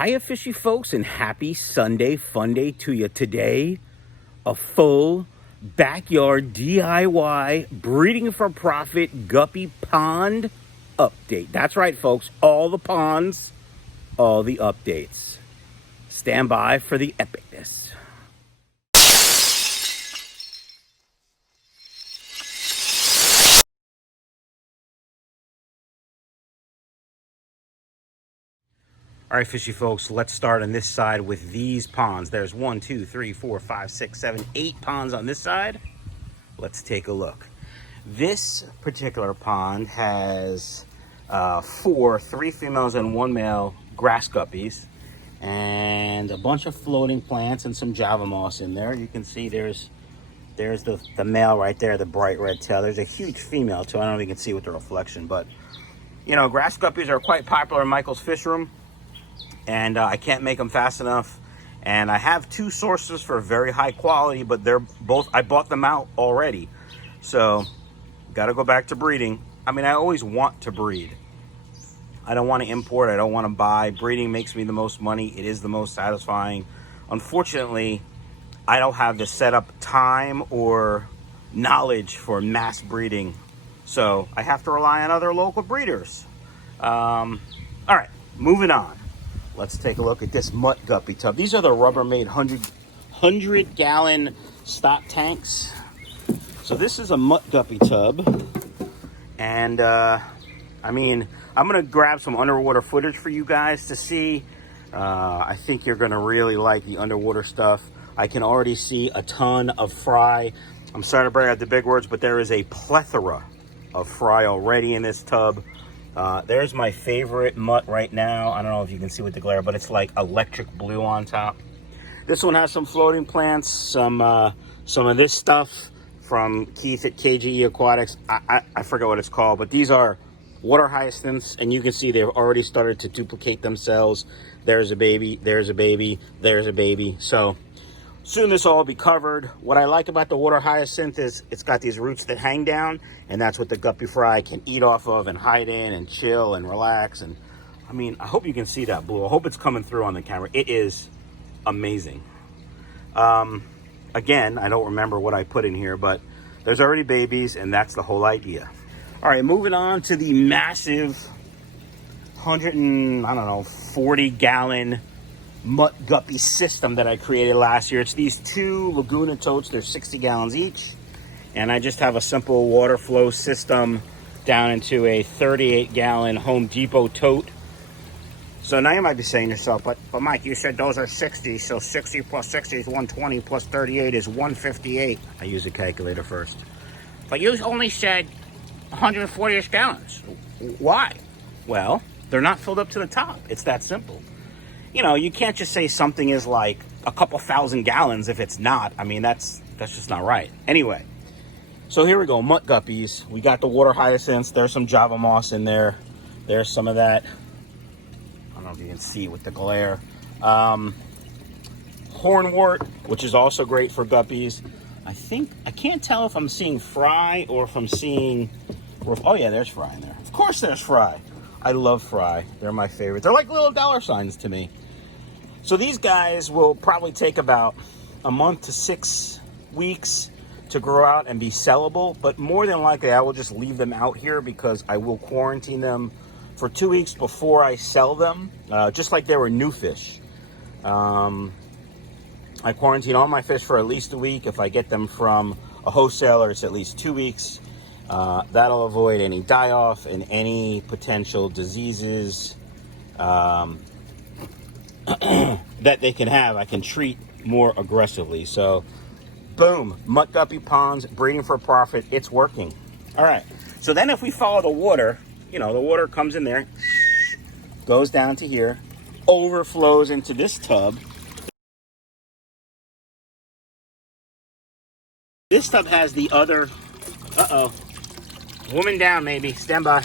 Hiya, fishy folks, and happy Sunday fun day to you. Today, a full backyard DIY breeding for profit guppy pond update. That's right, folks. All the ponds, all the updates. Stand by for the epicness. All right, fishy folks, let's start on this side with these ponds. There's 1, 2, 3, 4, 5, 6, 7, 8 ponds on this side. Let's take a look. This particular pond has 3 females and 1 male grass guppies and a bunch of floating plants and some java moss in there. You can see there's the male right there, the bright red tail. There's a huge female too. I don't know if you can see with the reflection, but you know, grass guppies are quite popular in Michael's fish room. And I can't make them fast enough. And I have 2 sources for very high quality, but they're both, I bought them out already. So, got to go back to breeding. I mean, I always want to breed. I don't want to import, I don't want to buy. Breeding makes me the most money. It is the most satisfying. Unfortunately, I don't have the setup time or knowledge for mass breeding. So, I have to rely on other local breeders. All right, moving on. Let's take a look at this Mutt guppy tub. These are the Rubbermaid 100 gallon stock tanks. So this is a Mutt guppy tub. And I mean, I'm gonna grab some underwater footage for you guys to see. I think you're gonna really like the underwater stuff. I can already see a ton of fry. I'm sorry to bring out the big words, but there is a plethora of fry already in this tub. There's my favorite Mutt right now. I don't know if you can see with the glare, but it's like electric blue on top. This one has some floating plants, some of this stuff from Keith at KGE Aquatics. I forget what it's called, but these are water hyacinths, and you can see they've already started to duplicate themselves. There's a baby, there's a baby, there's a baby. So soon this will all be covered. What I like about the water hyacinth is it's got these roots that hang down, and that's what the guppy fry can eat off of and hide in and chill and relax. And I mean, I hope you can see that blue. I hope it's coming through on the camera. It is amazing. Again, I don't remember what I put in here, but there's already babies, and that's the whole idea. All right, moving on to the massive 40 gallon Mutt guppy system that I created last year. It's these 2 Laguna totes. They're 60 gallons each. And I just have a simple water flow system down into a 38 gallon Home Depot tote. So now you might be saying to yourself, but Mike, you said those are 60. So 60 plus 60 is 120 plus 38 is 158. I use a calculator first. But you only said 140 gallons. Why? Well, they're not filled up to the top. It's that simple. You know, you can't just say something is like a couple thousand gallons if it's not. I mean, that's just not right. Anyway, so here we go, Mutt guppies. We got the water hyacinths. There's some java moss in there. There's some of that. I don't know if you can see with the glare. Hornwort, which is also great for guppies. I can't tell if I'm seeing fry or if I'm seeing, oh yeah, there's fry in there. Of course there's fry. I love fry. They're my favorite. They're like little dollar signs to me. So these guys will probably take about a month to 6 weeks to grow out and be sellable. But more than likely, I will just leave them out here because I will quarantine them for 2 weeks before I sell them, just like they were new fish. I quarantine all my fish for at least a week. If I get them from a wholesaler, it's at least 2 weeks. That'll avoid any die-off and any potential diseases that they can have. I can treat more aggressively. So, boom, Mutt guppy ponds, breeding for profit. It's working. All right. So then if we follow the water, you know, the water comes in there, goes down to here, overflows into this tub. This tub has the other, woman down, maybe. Stand by.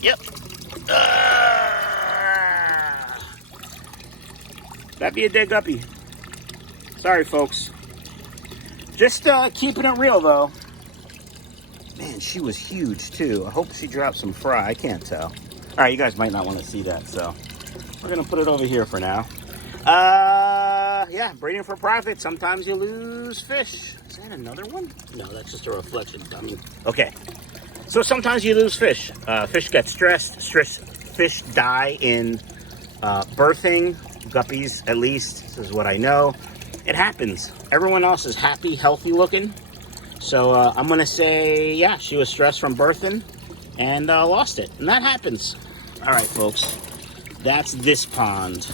Yep. That'd be a dead guppy. Sorry, folks. Just keeping it real, though. Man, she was huge, too. I hope she dropped some fry. I can't tell. All right, you guys might not want to see that, so. We're gonna put it over here for now. Yeah, breeding for profit. Sometimes you lose fish. Is that another one? No, that's just a reflection. I mean, okay. So sometimes you lose fish. Fish get stressed. Fish die in birthing. Guppies, at least. This is what I know. It happens. Everyone else is happy, healthy looking. So I'm going to say, yeah, she was stressed from birthing and lost it. And that happens. All right, folks. That's this pond.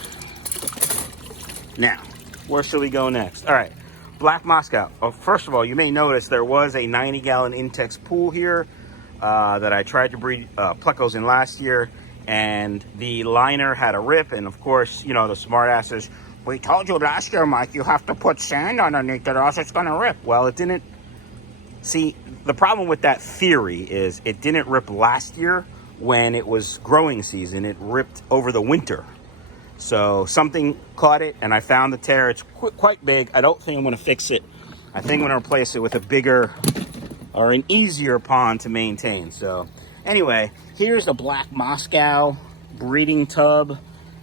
Now, where should we go next? All right, Black Moscow. Oh, first of all, you may notice there was a 90-gallon Intex pool here that I tried to breed plecos in last year, and the liner had a rip, and of course, you know, the smart asses, we told you last year, Mike, you have to put sand underneath it or else it's gonna rip. Well, it didn't. See, the problem with that theory is it didn't rip last year when it was growing season. It ripped over the winter. So something caught it, and I found the tear. It's quite big. I don't think I'm going to fix it. I think I'm going to replace it with a bigger or an easier pond to maintain. So anyway, here's the Black Moscow breeding tub.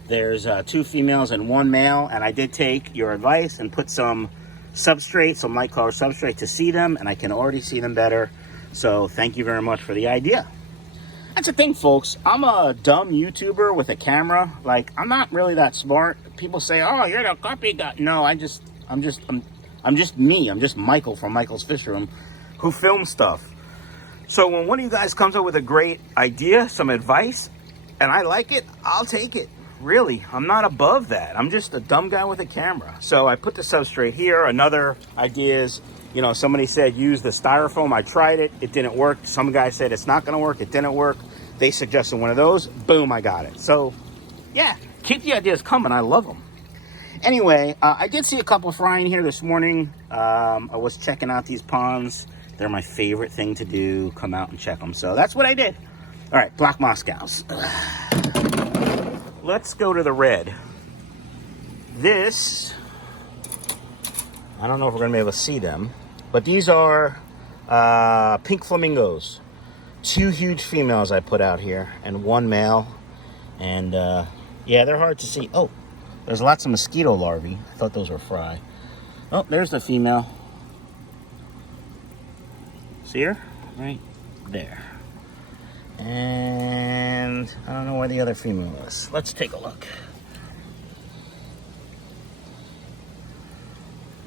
There's 2 females and 1 male, and I did take your advice and put some substrate, some light color substrate to see them, and I can already see them better. So thank you very much for the idea. That's the thing, folks. I'm a dumb YouTuber with a camera. Like, I'm not really that smart. People say, "Oh, you're the guppy guy." No, I'm just me. I'm just Michael from Michael's Fish Room, who films stuff. So when one of you guys comes up with a great idea, some advice, and I like it, I'll take it. Really, I'm not above that. I'm just a dumb guy with a camera. So I put the substrate here. Another idea is, you know, somebody said use the styrofoam. I tried it. It didn't work. Some guy said it's not going to work. It didn't work. They suggested one of those. Boom, I got it. So, yeah, keep the ideas coming. I love them. Anyway, I did see a couple frying here this morning. I was checking out these ponds. They're my favorite thing to do. Come out and check them. So that's what I did. All right, Black Moscows. Let's go to the red. This, I don't know if we're going to be able to see them, but these are pink flamingos. 2 huge females I put out here and 1 male. And yeah, they're hard to see. Oh, there's lots of mosquito larvae. I thought those were fry. Oh, there's the female. See her? Right there. And I don't know where the other female is. Let's take a look.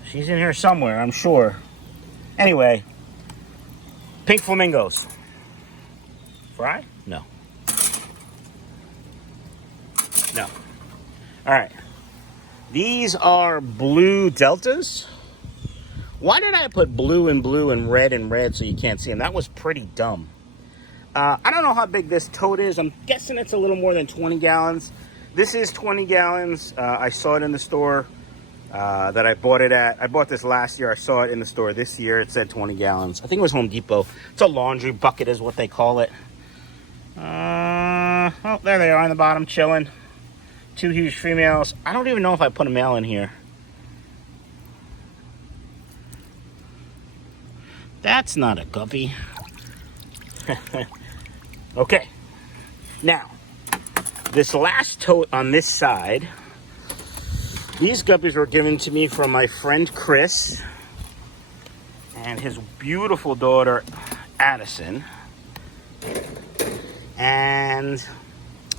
She's in here somewhere, I'm sure. Anyway, pink flamingos. Fry? No. No. All right. These are blue deltas. Why did I put blue and red so you can't see them? That was pretty dumb. I don't know how big this tote is. I'm guessing it's a little more than 20 gallons. This is 20 gallons. I saw it in the store that I bought it at. I bought this last year. I saw it in the store this year. It said 20 gallons. I think it was Home Depot. It's a laundry bucket is what they call it. Oh, there they are on the bottom chilling. 2 huge females. I don't even know if I put a male in here. That's not a guppy. Okay, now this last tote on this side, these guppies were given to me from my friend Chris and his beautiful daughter Addison. And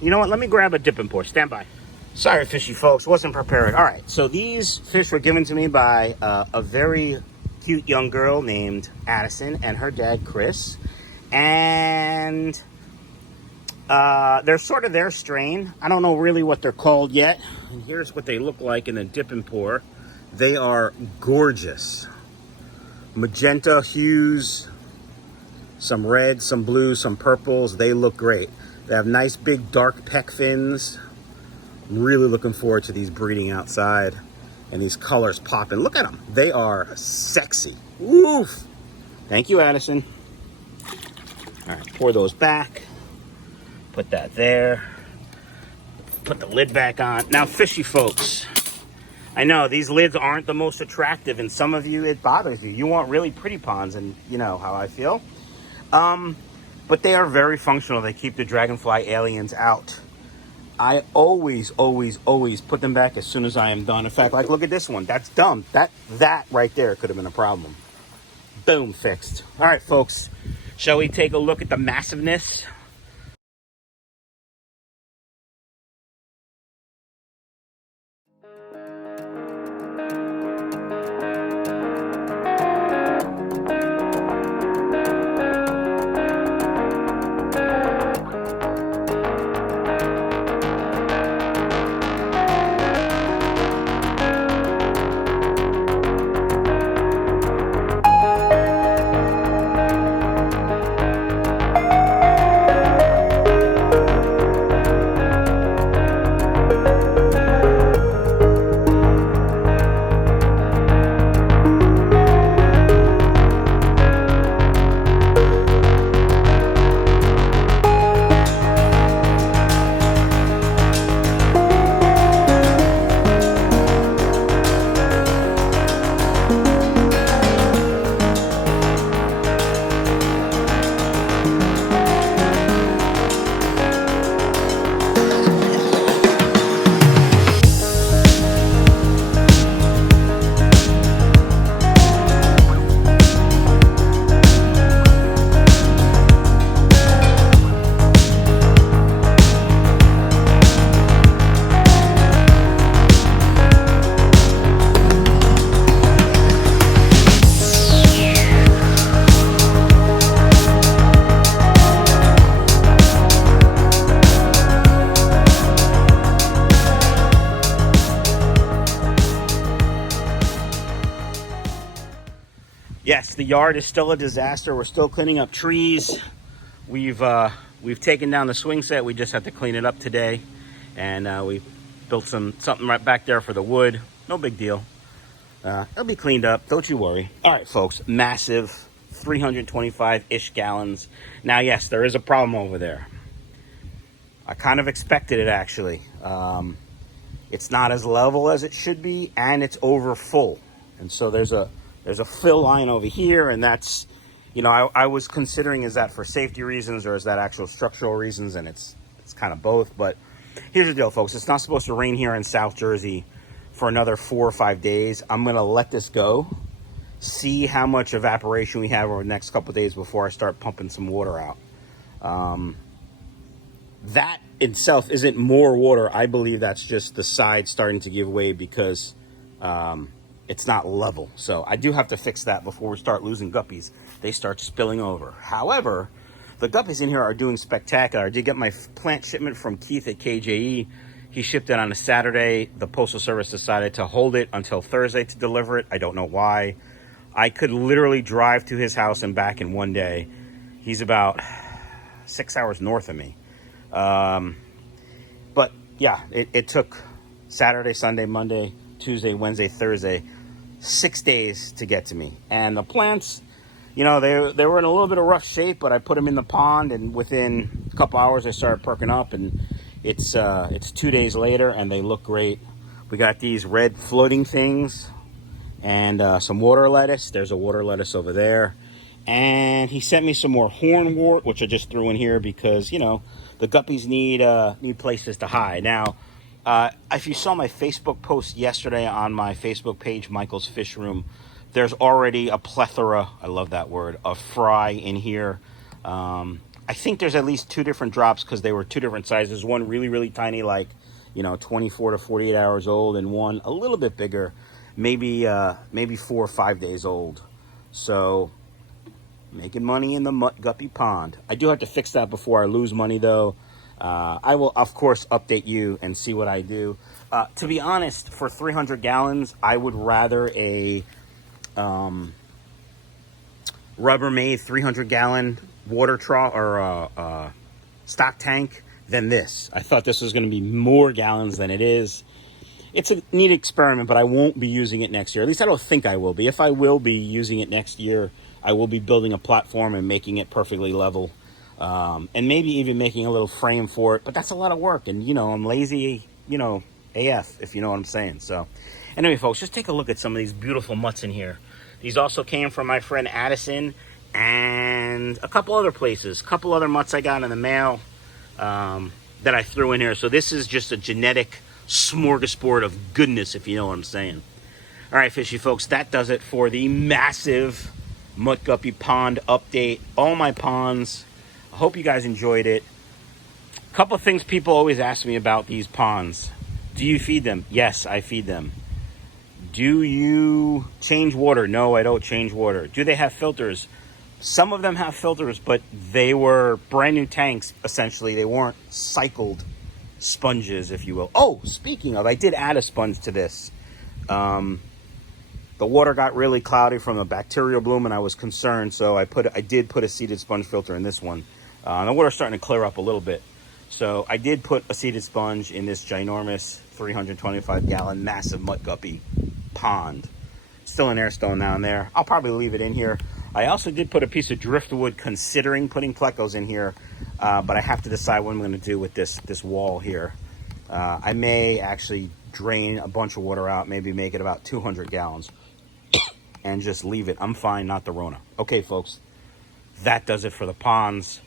you know what, let me grab a dip and pour. Stand by. Sorry, fishy folks, wasn't prepared. All right, so these fish were given to me by a very cute young girl named Addison and her dad Chris. And they're sort of their strain. I don't know really what they're called yet. And here's what they look like in a dip and pour. They are gorgeous. Magenta hues, some red, some blues, some purples. They look great. They have nice big dark pec fins. I'm really looking forward to these breeding outside and these colors popping. Look at them. They are sexy. Woof. Thank you, Addison. All right, pour those back. Put that there. Put the lid back on. Now, fishy folks, I know these lids aren't the most attractive, and some of you, it bothers you. You want really pretty ponds, and you know how I feel. But they are very functional. They keep the dragonfly aliens out. I always put them back as soon as I am done. In fact, like, look at this one. That's dumb. That right there could have been a problem. Boom, fixed. All right, folks. Shall we take a look at the massiveness? Yes, the yard is still a disaster. We're still cleaning up trees. We've taken down the swing set. We just have to clean it up today. And we built something right back there for the wood. No big deal. It'll be cleaned up. Don't you worry. All right, folks. Massive 325-ish gallons. Now, yes, there is a problem over there. I kind of expected it, actually. It's not as level as it should be, and it's over full. And so there's a fill line over here, and that's, you know, I was considering, is that for safety reasons or is that actual structural reasons? And it's kind of both. But here's the deal, folks. It's not supposed to rain here in South Jersey for another 4 or 5 days. I'm going to let this go, see how much evaporation we have over the next couple of days before I start pumping some water out. That itself isn't more water. I believe that's just the side starting to give way because it's not level. So I do have to fix that before we start losing guppies. They start spilling over. However, the guppies in here are doing spectacular. I did get my plant shipment from Keith at KJE. He shipped it on a Saturday. The Postal Service decided to hold it until Thursday to deliver it. I don't know why. I could literally drive to his house and back in one day. He's about 6 hours north of me. But yeah, it took Saturday, Sunday, Monday, Tuesday, Wednesday, Thursday, 6 days to get to me. And the plants, you know, they were in a little bit of rough shape, but I put them in the pond, and within a couple hours they started perking up, and it's 2 days later and they look great. We got these red floating things and some water lettuce. There's a water lettuce over there. And he sent me some more hornwort, which I just threw in here because, you know, the guppies need places to hide. Now, if you saw my Facebook post yesterday on my Facebook page, Michael's Fish Room, there's already a plethora, I love that word, of fry in here. I think there's at least 2 different drops because they were 2 different sizes. One really, really tiny, like, you know, 24 to 48 hours old, and one a little bit bigger, maybe 4 or 5 days old. So making money in the Mutt Guppy pond. I do have to fix that before I lose money, though. I will, of course, update you and see what I do. To be honest, for 300 gallons, I would rather a Rubbermaid 300-gallon water trough or stock tank than this. I thought this was going to be more gallons than it is. It's a neat experiment, but I won't be using it next year. At least I don't think I will be. If I will be using it next year, I will be building a platform and making it perfectly level. And maybe even making a little frame for it. But that's a lot of work. And, you know, I'm lazy, you know, AF, if you know what I'm saying. So, anyway, folks, just take a look at some of these beautiful mutts in here. These also came from my friend Addison and a couple other places. A couple other mutts I got in the mail. that I threw in here. So this is just a genetic smorgasbord of goodness, if you know what I'm saying. All right, fishy folks, that does it for the massive Mutt Guppy pond update. All my ponds. I hope you guys enjoyed it. A couple of things people always ask me about these ponds. Do you feed them? Yes, I feed them. Do you change water? No, I don't change water. Do they have filters? Some of them have filters, but they were brand new tanks, essentially. They weren't cycled sponges, if you will. Oh, speaking of, I did add a sponge to this. The water got really cloudy from a bacterial bloom, and I was concerned, so I did put a seeded sponge filter in this one. The water's starting to clear up a little bit. So I did put a seeded sponge in this ginormous 325-gallon massive Mutt Guppy pond. Still an air stone down there. I'll probably leave it in here. I also did put a piece of driftwood, considering putting plecos in here, but I have to decide what I'm going to do with this wall here. I may actually drain a bunch of water out, maybe make it about 200 gallons, and just leave it. I'm fine, not the Rona. Okay, folks, that does it for the ponds.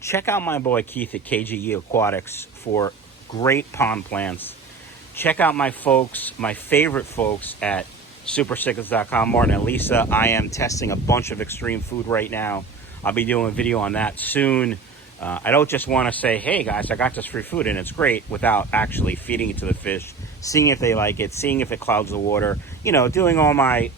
Check out my boy Keith at KGE Aquatics for great pond plants. Check out my folks, my favorite folks at supercichlids.com, Martin and Lisa. I am testing a bunch of extreme food right now. I'll be doing a video on that soon. I don't just want to say, hey guys, I got this free food and it's great, without actually feeding it to the fish, seeing if they like it, seeing if it clouds the water, you know, doing all my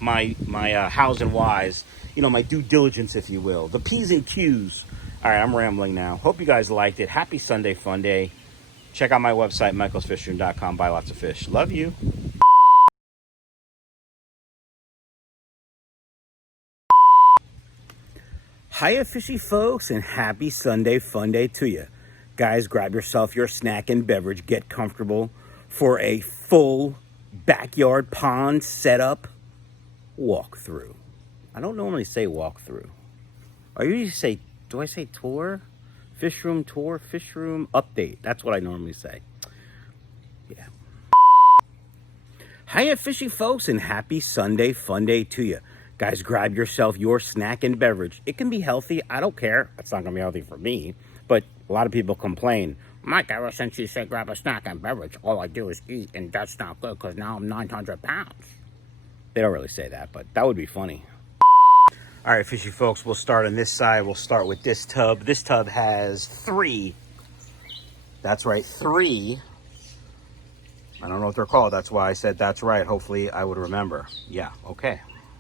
hows and whys, you know, my due diligence, if you will, the P's and Q's. All right, I'm rambling now. Hope you guys liked it. Happy Sunday Fun Day. Check out my website, michaelsfishroom.com. Buy lots of fish. Love you. Hiya, fishy folks, and happy Sunday Fun Day to you. Guys, grab yourself your snack and beverage. Get comfortable for a full backyard pond setup walkthrough. I don't normally say walkthrough. I usually say, do I say tour? Fish room tour, fish room update. That's what I normally say. Yeah. Hiya, fishy folks, and happy Sunday Fun Day to you. Guys, grab yourself your snack and beverage. It can be healthy. I don't care. It's not going to be healthy for me. But a lot of people complain, Mike, ever since you said grab a snack and beverage, all I do is eat, and that's not good because now I'm 900 pounds. They don't really say that, but that would be funny. All right, fishy folks, we'll start on this side. We'll start with this tub. This tub has 3. That's right, 3. I don't know what they're called. That's why I said that's right. Hopefully I would remember. Yeah, okay.